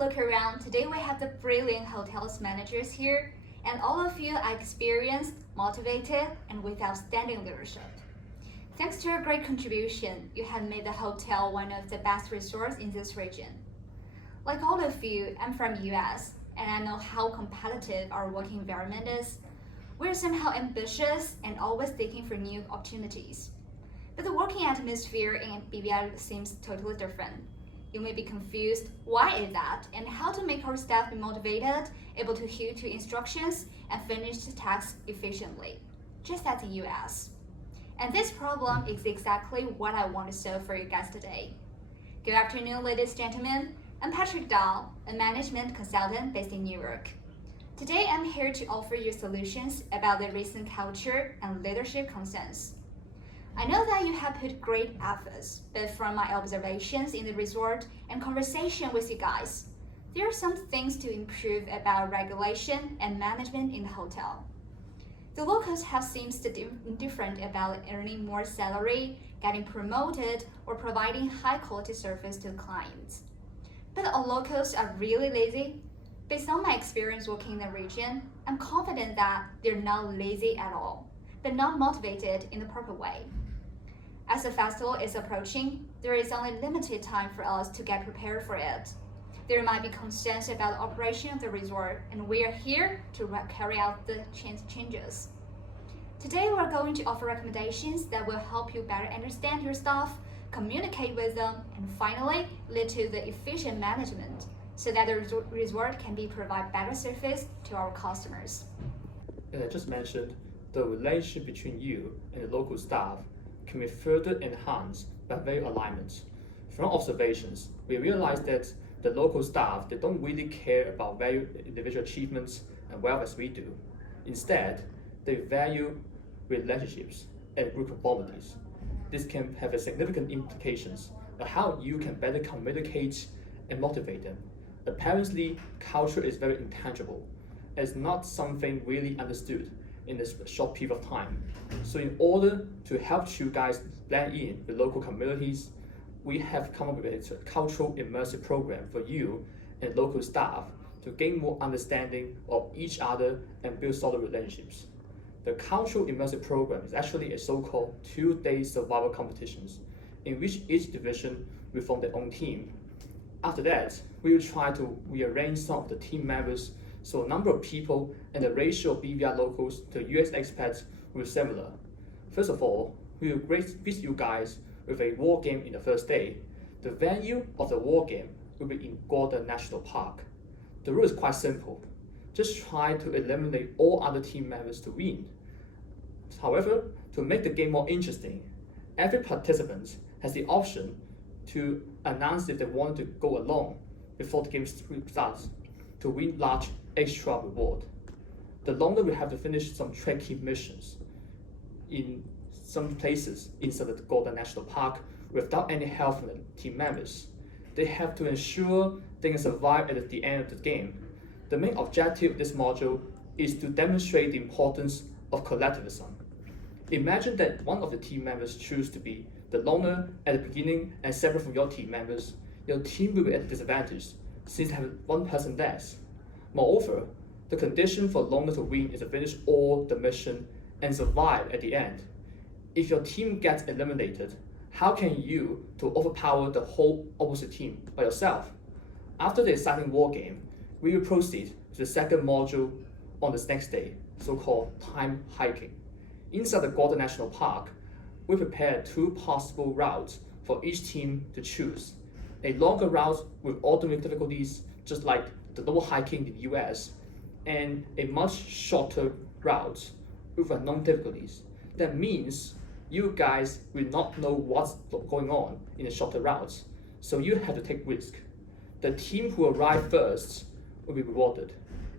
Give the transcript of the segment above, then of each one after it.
look around, today we have the brilliant hotels managers here, and all of you are experienced, motivated, and with outstanding leadership. Thanks to your great contribution, you have made the hotel one of the best resorts in this region. Like all of you, I'm from US, and I know how competitive our working environment is. We're somehow ambitious and always seeking for new opportunities. But the working atmosphere in BVI seems totally different. You may be confused, why is that, and how to make our staff be motivated, able to adhere to instructions, and finish the tasks efficiently, just as the US. And this problem is exactly what I want to solve for you guys today. Good afternoon, ladies and gentlemen. I'm Patrick Dahl, a management consultant based in New York. Today, I'm here to offer you solutions about the recent culture and leadership concerns. I know that you have put great efforts, but from my observations in the resort and conversation with you guys, there are some things to improve about regulation and management in the hotel. The locals have seemed indifferent about earning more salary, getting promoted, or providing high-quality service to clients. But all locals are really lazy. Based on my experience working in the region, I'm confident that they're not lazy at all, but not motivated in the proper way. As the festival is approaching, there is only limited time for us to get prepared for it. There might be concerns about the operation of the resort, and we are here to carry out the changes. Today, we're going to offer recommendations that will help you better understand your staff, communicate with them, and finally lead to the efficient management so that the resort can provide better service to our customers. As I just mentioned, the relationship between you and the local staff can be further enhanced by value alignment. From observations, we realized that the local staff, they don't really care about value individual achievements and wealth as we do. Instead, they value relationships and group performances. This can have a significant implications on how you can better communicate and motivate them. Apparently, culture is very intangible. It's not something really understood in a short period of time. So in order to help you guys blend in with local communities, we have come up with a cultural immersive program for you and local staff to gain more understanding of each other and build solid relationships. The cultural immersive program is actually a so-called 2-day survival competitions in which each division will form their own team. After that, we will try to rearrange some of the team members so a number of people and the ratio of BVI locals to US expats will be similar. First of all, we will visit you guys with a war game in the first day. The venue of the war game will be in Gordon National Park. The rule is quite simple. Just try to eliminate all other team members to win. However, to make the game more interesting, every participant has the option to announce if they want to go along before the game starts to win large extra reward. The longer we have to finish some tricky missions in some places inside the Gordon National Park without any help from the team members. They have to ensure they can survive at the end of the game. The main objective of this module is to demonstrate the importance of collectivism. Imagine that one of the team members chooses to be the loner at the beginning and separate from your team members. Your team will be at a disadvantage since they have one person less. Moreover, the condition for loner to win is to finish all the mission and survive at the end. If your team gets eliminated, how can you to overpower the whole opposite team by yourself? After the exciting war game, we will proceed to the second module on the next day, so-called time hiking. Inside the Gordon National Park, we prepared 2 possible routes for each team to choose. A longer route with ultimate difficulties, just like the normal hiking in the US, and a much shorter route with unknown difficulties. That means you guys will not know what's going on in the shorter routes, so you have to take risk. The team who arrive first will be rewarded.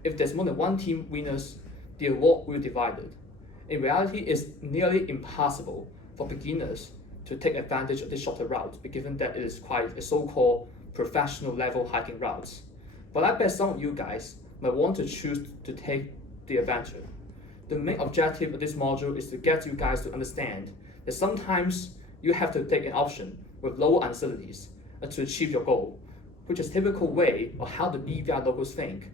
If there's more than one team winners, the award will be divided. In reality, it's nearly impossible for beginners to take advantage of this shorter route, given that it is quite a so-called professional level hiking routes. But I bet some of you guys might want to choose to take the adventure. The main objective of this module is to get you guys to understand that sometimes you have to take an option with lower uncertainties to achieve your goal. which is a typical way of how the BVI locals think.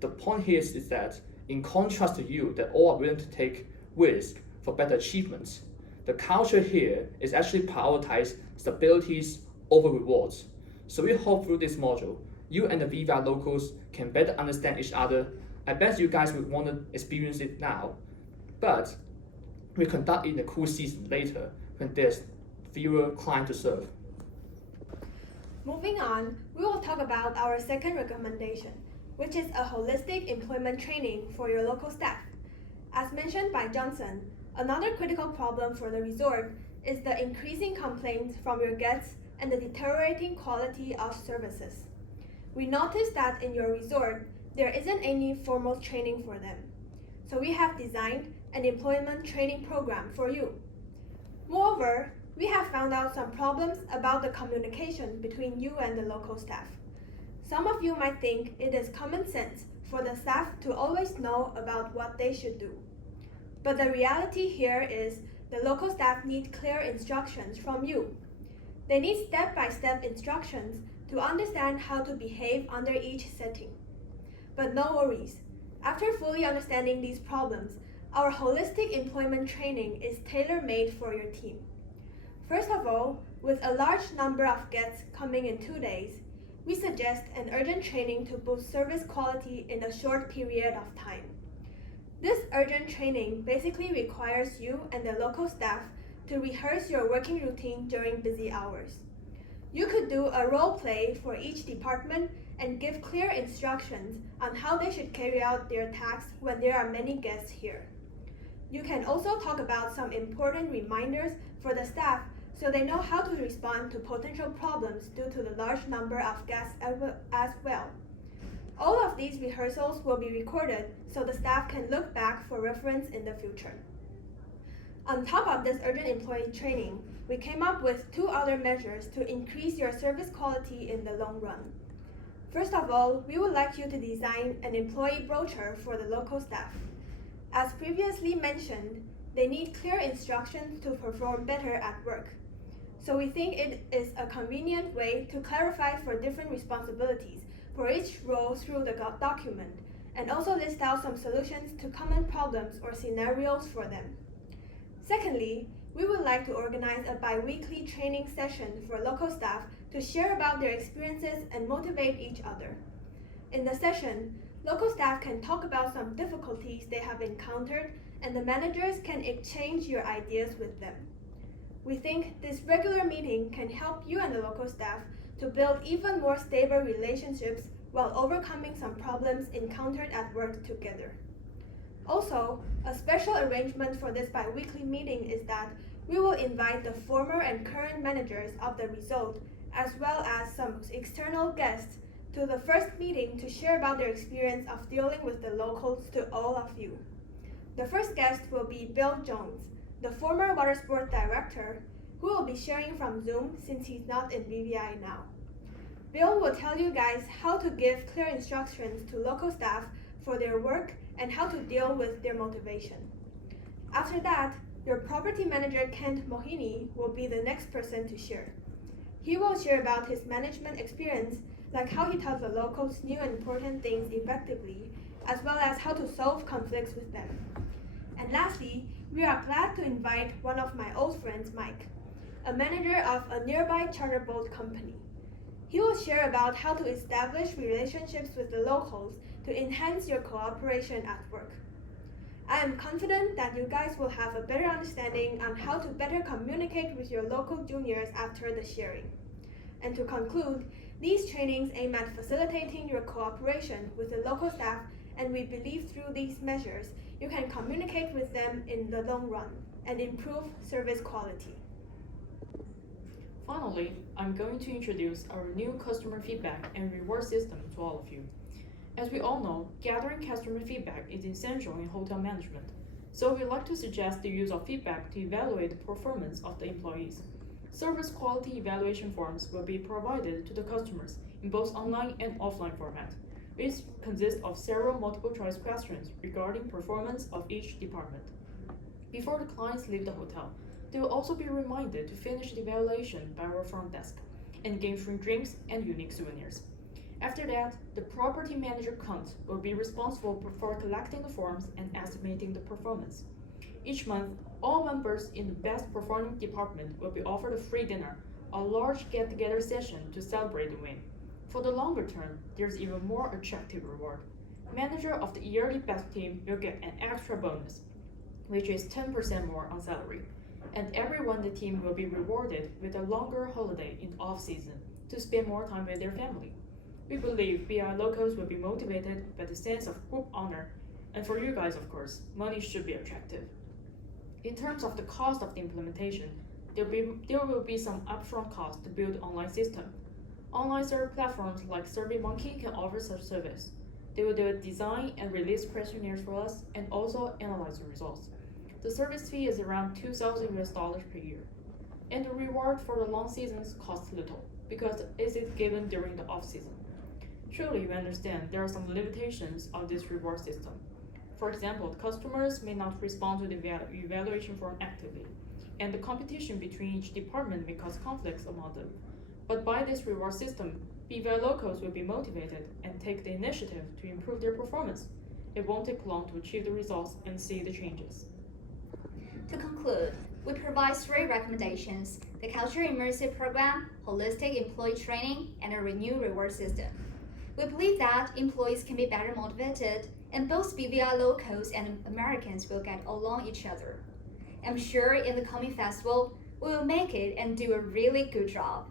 The point here is that, in contrast to you that all are willing to take risks for better achievements, the culture here is actually prioritize stabilities over rewards. So we hope through this module, you and the VVI locals can better understand each other. I bet you guys would want to experience it now, but we conduct it in the cool season later when there's fewer clients to serve. Moving on, we will talk about our second recommendation, which is a holistic employment training for your local staff. As mentioned by Johnson, another critical problem for the resort is the increasing complaints from your guests and the deteriorating quality of services. We noticed that in your resort, there isn't any formal training for them. So we have designed an employment training program for you. Moreover, we have found out some problems about the communication between you and the local staff. Some of you might think it is common sense for the staff to always know about what they should do. But the reality here is the local staff need clear instructions from you. They need step-by-step instructions to understand how to behave under each setting. But no worries. After fully understanding these problems, our holistic employment training is tailor-made for your team. First of all, with a large number of guests coming in 2 days, we suggest an urgent training to boost service quality in a short period of time. This urgent training basically requires you and the local staff to rehearse your working routine during busy hours. You could do a role play for each department and give clear instructions on how they should carry out their tasks when there are many guests here. You can also talk about some important reminders for the staff so they know how to respond to potential problems due to the large number of guests as well. All of these rehearsals will be recorded so the staff can look back for reference in the future. On top of this urgent employee training, we came up with 2 other measures to increase your service quality in the long run. First of all, we would like you to design an employee brochure for the local staff. As previously mentioned, they need clear instructions to perform better at work. So we think it is a convenient way to clarify for different responsibilities for each role through the document, and also list out some solutions to common problems or scenarios for them. Secondly, we would like to organize a bi-weekly training session for local staff to share about their experiences and motivate each other. In the session, local staff can talk about some difficulties they have encountered, and the managers can exchange your ideas with them. We think this regular meeting can help you and the local staff to build even more stable relationships while overcoming some problems encountered at work together. Also, a special arrangement for this bi-weekly meeting is that we will invite the former and current managers of the resort, as well as some external guests, to the first meeting to share about their experience of dealing with the locals to all of you. The first guest will be Bill Jones, the former water sport director, who will be sharing from Zoom since he's not in BVI now. Bill will tell you guys how to give clear instructions to local staff for their work and how to deal with their motivation. After that, your property manager Kent Mohini will be the next person to share. He will share about his management experience, like how he tells the locals new and important things effectively, as well as how to solve conflicts with them. And lastly, we are glad to invite one of my old friends, Mike, a manager of a nearby charter boat company. He will share about how to establish relationships with the locals to enhance your cooperation at work. I am confident that you guys will have a better understanding on how to better communicate with your local juniors after the sharing. And to conclude, these trainings aim at facilitating your cooperation with the local staff, and we believe through these measures, you can communicate with them in the long run and improve service quality. Finally, I'm going to introduce our new customer feedback and reward system to all of you. As we all know, gathering customer feedback is essential in hotel management, so we'd like to suggest the use of feedback to evaluate the performance of the employees. Service quality evaluation forms will be provided to the customers in both online and offline format, which consists of several multiple-choice questions regarding performance of each department. Before the clients leave the hotel, they will also be reminded to finish the evaluation by our front desk. and gain free drinks and unique souvenirs. After that, the property manager count will be responsible for collecting the forms and estimating the performance. Each month, all members in the best performing department will be offered a free dinner, a large get-together session to celebrate the win. For the longer term, there's even more attractive reward. Manager of the yearly best team will get an extra bonus, which is 10% more on salary. And everyone in the team will be rewarded with a longer holiday in off-season to spend more time with their family. We believe BI locals will be motivated by the sense of group honor, and for you guys, of course, money should be attractive. In terms of the cost of the implementation, there will be some upfront cost to build online system. Online survey platforms like SurveyMonkey can offer such service. They will do a design and release questionnaires for us and also analyze the results. The service fee is around $2,000 per year. And the reward for the long seasons costs little because it is given during the off season. Surely you understand there are some limitations of this reward system. For example, customers may not respond to the evaluation form actively, and the competition between each department may cause conflicts among them. But by this reward system, BVI locals will be motivated and take the initiative to improve their performance. It won't take long to achieve the results and see the changes. To conclude, we provide 3 recommendations: the culture immersive program, holistic employee training, and a renewed reward system. We believe that employees can be better motivated, and both BVI locals and Americans will get along each other. I'm sure in the coming festival, we will make it and do a really good job.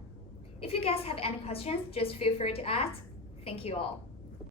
If you guys have any questions, just feel free to ask. Thank you all.